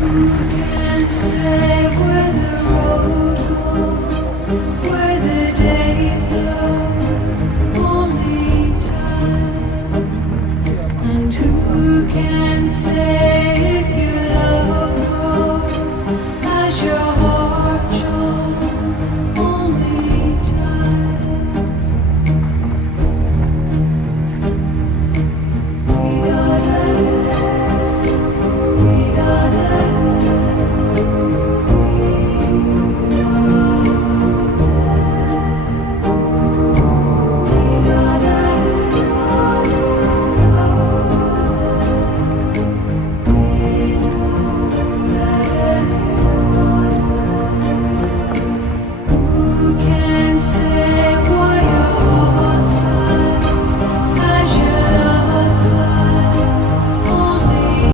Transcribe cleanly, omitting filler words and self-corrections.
can say where the road goes, where the day flows? Only time. And who can say